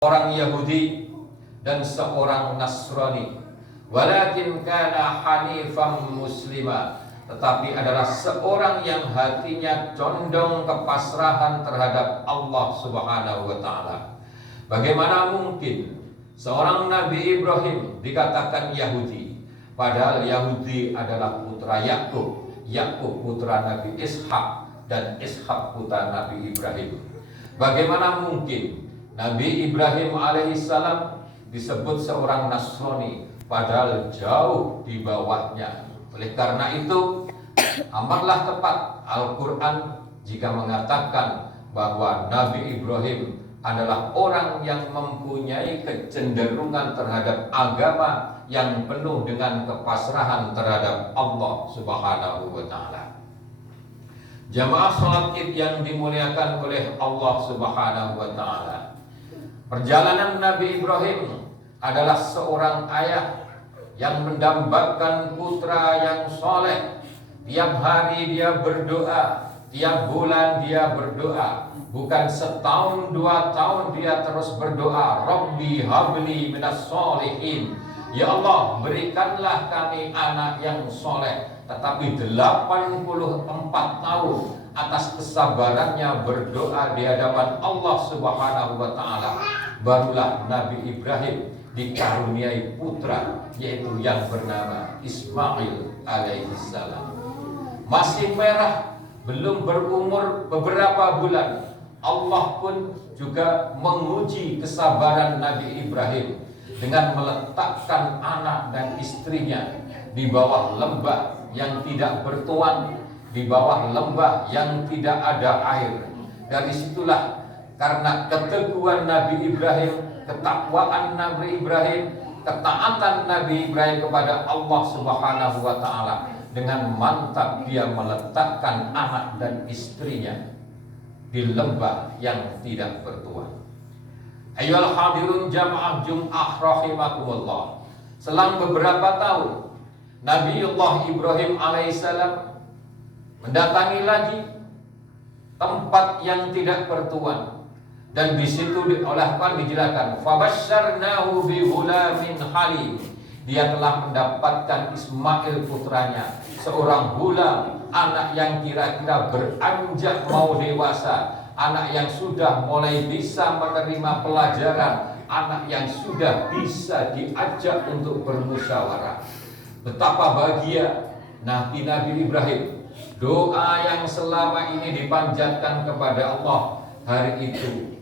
orang Yahudi dan seorang Nasrani, walakin kana hanifan muslima, tetapi adalah seorang yang hatinya condong kepasrahan terhadap Allah Subhanahu wa taala. Bagaimana mungkin seorang Nabi Ibrahim dikatakan Yahudi, padahal Yahudi adalah putra Yakub, Yakub putra Nabi Ishak, dan Ishak putra Nabi Ibrahim. Bagaimana mungkin Nabi Ibrahim alaihissalam disebut seorang Nasrani, padahal jauh di bawahnya. Oleh karena itu, amatlah tepat Al-Quran jika mengatakan bahwa Nabi Ibrahim adalah orang yang mempunyai kecenderungan terhadap agama yang penuh dengan kepasrahan terhadap Allah Subhanahu wa taala. Jamaah salat Id yang dimuliakan oleh Allah Subhanahu wa taala. Perjalanan Nabi Ibrahim adalah seorang ayah yang mendambakan putra yang soleh. Tiap hari dia berdoa, tiap bulan dia berdoa. Bukan setahun, 2 tahun dia terus berdoa, Rabbi habli minas solihin. Ya Allah, berikanlah kami anak yang soleh. Tetapi 84 tahun atas kesabarannya berdoa di hadapan Allah Subhanahu wa taala, barulah Nabi Ibrahim dikaruniai putra, yaitu yang bernama Ismail alaihissalam. Masih merah, belum berumur beberapa bulan, Allah pun juga menguji kesabaran Nabi Ibrahim dengan meletakkan anak dan istrinya di bawah lembah yang tidak bertuan, di bawah lembah yang tidak ada air. Dari situlah, karena keteguhan Nabi Ibrahim, ketakwaan Nabi Ibrahim, ketaatan Nabi Ibrahim kepada Allah Subhanahu wa taala, dengan mantap dia meletakkan anak dan istrinya di lembah yang tidak bertuan. Ayyuhal hadirun jamaah Jum'ah rahimakumullah. Selang beberapa tahun, Nabiullah Ibrahim alaihissalam mendatangi lagi tempat yang tidak bertuan, dan di situ dijelaskan fabasyarnahu bi ghulamin halim. Dia telah mendapatkan Ismail putranya, seorang gulam, anak yang kira-kira beranjak mau dewasa, anak yang sudah mulai bisa menerima pelajaran, anak yang sudah bisa diajak untuk bermusyawarah. Betapa bahagia Nabi Ibrahim. Doa yang selama ini dipanjatkan kepada Allah, hari itu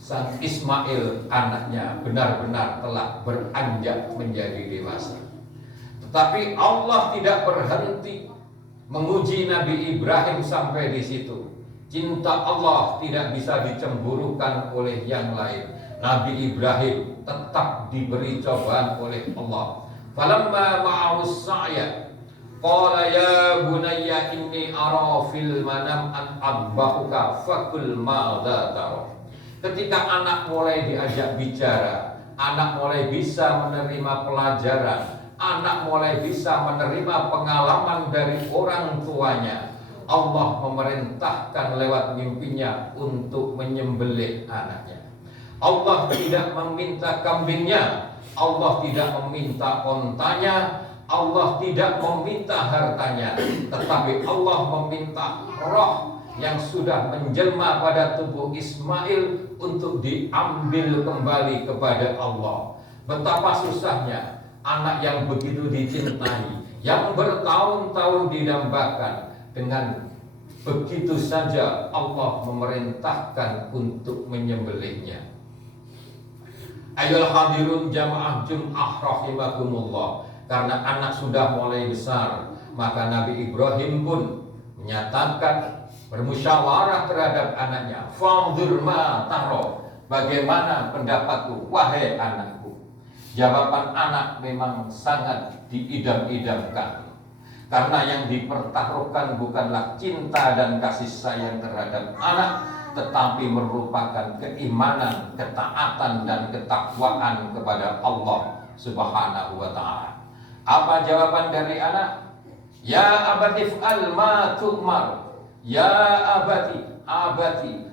sang Ismail anaknya benar-benar telah beranjak menjadi dewasa. Tetapi Allah tidak berhenti menguji Nabi Ibrahim sampai di situ. Cinta Allah tidak bisa dicemburukan oleh yang lain. Nabi Ibrahim tetap diberi cobaan oleh Allah. Falamma ma'ahus sa'ya qala ya bunayya inni ara fil manam an abbahuka fakul madza tara. Ketika anak mulai diajak bicara, anak mulai bisa menerima pelajaran, anak mulai bisa menerima pengalaman dari orang tuanya, Allah memerintahkan lewat mimpinya untuk menyembelih anaknya. Allah tidak meminta kambingnya, Allah tidak meminta ontanya, Allah tidak meminta hartanya, tetapi Allah meminta roh yang sudah menjelma pada tubuh Ismail untuk diambil kembali kepada Allah. Betapa susahnya anak yang begitu dicintai, yang bertahun-tahun didambakan, dengan begitu saja Allah memerintahkan untuk menyembelihnya. Ayyuhal hadirun jamaah Jum'ah rahimakumullah. Karena anak sudah mulai besar, maka Nabi Ibrahim pun menyatakan, bermusyawarah terhadap anaknya, fanzur ma taro, bagaimana pendapatku wahai anakku. Jawaban anak memang sangat diidam-idamkan, karena yang dipertaruhkan bukanlah cinta dan kasih sayang terhadap anak, tetapi merupakan keimanan, ketaatan dan ketakwaan kepada Allah Subhanahu wa taala. Apa jawaban dari anak? Ya abati fa'al ma tu'mar. Ya abati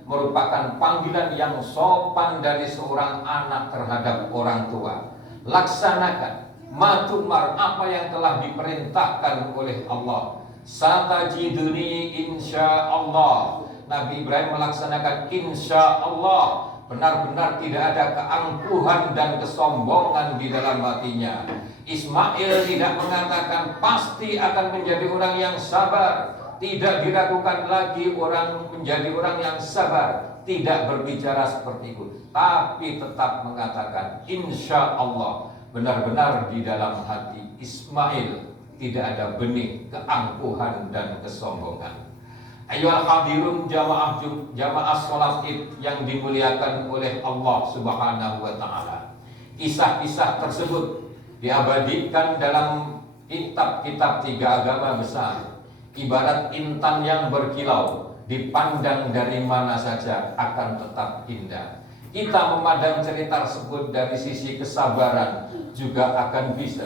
merupakan panggilan yang sopan dari seorang anak terhadap orang tua. Laksanakan matumar apa yang telah diperintahkan oleh Allah. Satajiduni insya Allah. Nabi Ibrahim melaksanakan insya Allah. Benar-benar tidak ada keangkuhan dan kesombongan di dalam hatinya. Ismail tidak mengatakan pasti akan menjadi orang yang sabar. Tidak diragukan lagi orang menjadi orang yang sabar. Tidak berbicara seperti itu, tapi tetap mengatakan insya Allah. Benar-benar di dalam hati Ismail tidak ada benih keangkuhan dan kesombongan. Ayyuhal hadirun jamaah sholat Id yang dimuliakan oleh Allah Subhanahu wa taala. Kisah-kisah tersebut diabadikan dalam kitab-kitab tiga agama besar. Ibarat intan yang berkilau, dipandang dari mana saja akan tetap indah. Kita memandang cerita tersebut dari sisi kesabaran juga akan bisa.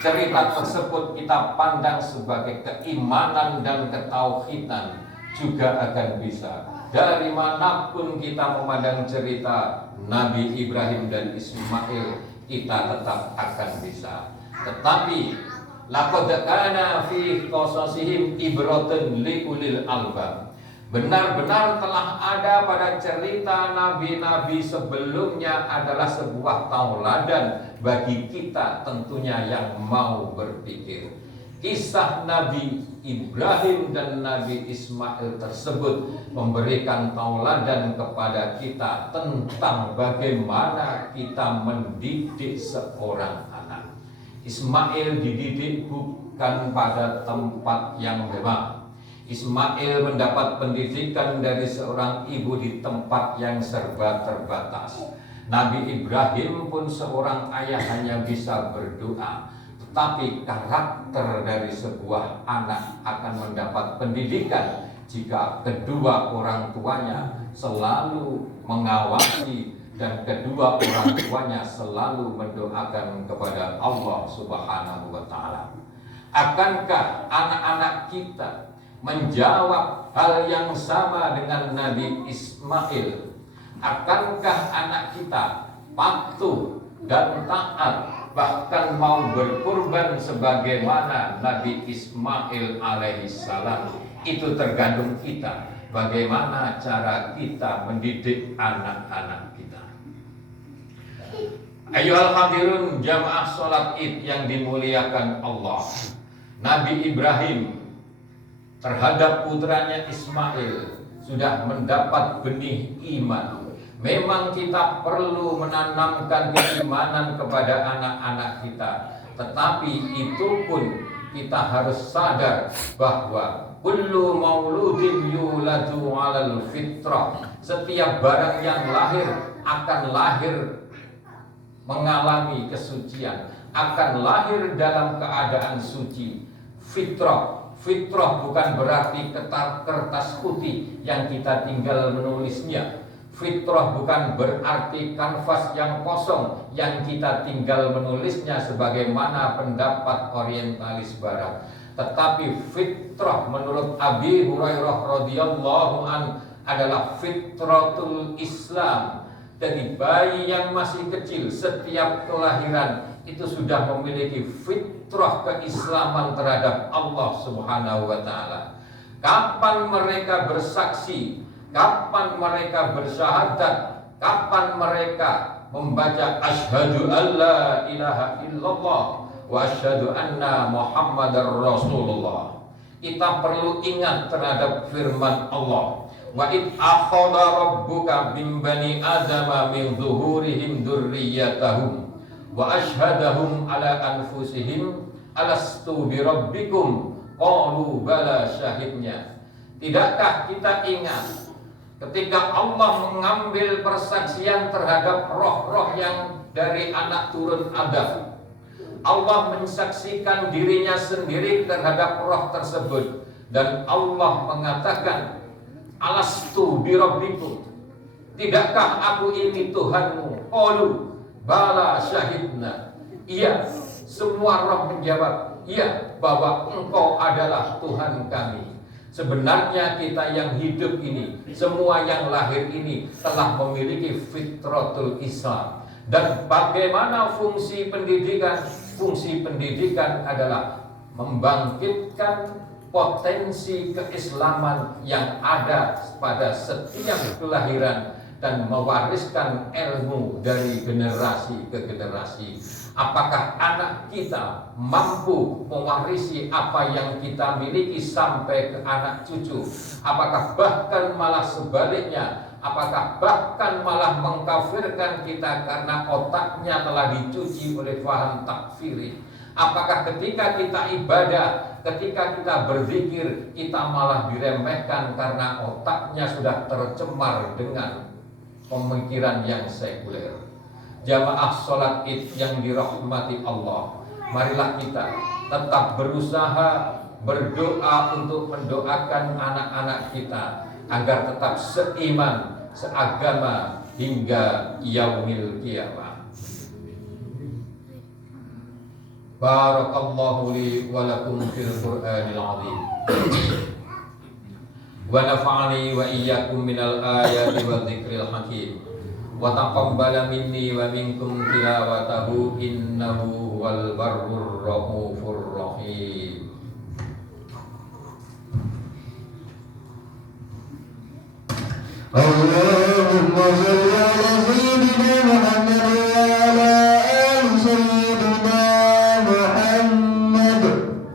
Cerita tersebut kita pandang sebagai keimanan dan ketauhidan juga akan bisa. Dari manapun kita memandang cerita Nabi Ibrahim dan Ismail, kita tetap akan bisa. Tetapi laqad kana fi qasasihim ibratun liulil albab. Benar-benar telah ada pada cerita nabi-nabi sebelumnya adalah sebuah tauladan bagi kita tentunya yang mau berpikir. Kisah Nabi Ibrahim dan Nabi Ismail tersebut memberikan tauladan kepada kita tentang bagaimana kita mendidik seorang anak. Ismail dididik bukan pada tempat yang mewah. Ismail mendapat pendidikan dari seorang ibu di tempat yang serba terbatas. Nabi Ibrahim pun seorang ayah hanya bisa berdoa. Tetapi karakter dari sebuah anak akan mendapat pendidikan jika kedua orang tuanya selalu mengawasi dan kedua orang tuanya selalu mendoakan kepada Allah Subhanahu wa taala. Akankah anak-anak kita menjawab hal yang sama dengan Nabi Ismail? Akankah anak kita patuh dan taat, bahkan mau berkurban sebagaimana Nabi Ismail alaihissalam? Itu tergantung kita, bagaimana cara kita mendidik anak-anak kita. Ayyuhal hadirun jamaah sholat Id yang dimuliakan Allah. Nabi Ibrahim terhadap putranya Ismail sudah mendapat benih iman. Memang kita perlu menanamkan keimanan kepada anak-anak kita, tetapi itu pun kita harus sadar bahwa kullu mauludin yuladu 'alal fitrah. Setiap barang yang lahir akan lahir mengalami kesucian, akan lahir dalam keadaan suci. Fitrah bukan berarti kertas putih yang kita tinggal menulisnya. Fitrah bukan berarti kanvas yang kosong yang kita tinggal menulisnya sebagaimana pendapat orientalis barat. Tetapi fitrah menurut Abi Hurairah radhiyallahu an adalah fitratul Islam. Dari bayi yang masih kecil setiap kelahiran itu sudah memiliki fitrah keislaman terhadap Allah Subhanahu wa taala. Kapan mereka bersaksi, kapan mereka bersyahadat, kapan mereka membaca asyhadu alla ilaha illallah wa asyhadu anna muhammadar rasulullah, kita perlu ingat terhadap firman Allah. Wa id akhadha rabbuka min bani adama min zuhurihim dzurriyyatahum wa ashhadahum ala anfusihim alastu bi rabbikum qalu bala syahidnya. Tidakkah kita ingat ketika Allah mengambil persaksian terhadap roh-roh yang dari anak turun Adam? Allah mensaksikan dirinya sendiri terhadap roh tersebut, dan Allah mengatakan alastu bi rabbikum, tidakkah aku ini Tuhanmu? Qalu bala syahidna. Iya, semua roh menjawab, iya, bahwa engkau adalah Tuhan kami. Sebenarnya kita yang hidup ini, semua yang lahir ini telah memiliki fitratul Islam. Dan bagaimana fungsi pendidikan? Fungsi pendidikan adalah membangkitkan potensi keislaman yang ada pada setiap kelahiran dan mewariskan ilmu dari generasi ke generasi. Apakah anak kita mampu mewarisi apa yang kita miliki sampai ke anak cucu? Apakah bahkan malah sebaliknya? Apakah bahkan malah mengkafirkan kita karena otaknya telah dicuci oleh faham takfiri? Apakah ketika kita ibadah, ketika kita berzikir, kita malah diremehkan karena otaknya sudah tercemar dengan pemikiran yang sekuler? Jamaah sholat id yang dirahmati Allah, marilah kita tetap berusaha berdoa untuk mendoakan anak-anak kita agar tetap seiman, seagama hingga yaumil qiyamah. Barakallahu li wa lakum fil Qur'anil azim. Wa nafa'ani wa iyyakum minal ayati wa dzikril hakim. Wa taqabbala minni wa minkum tilawatahu innahu huwal barrur rahufur rahim. Allahumma salli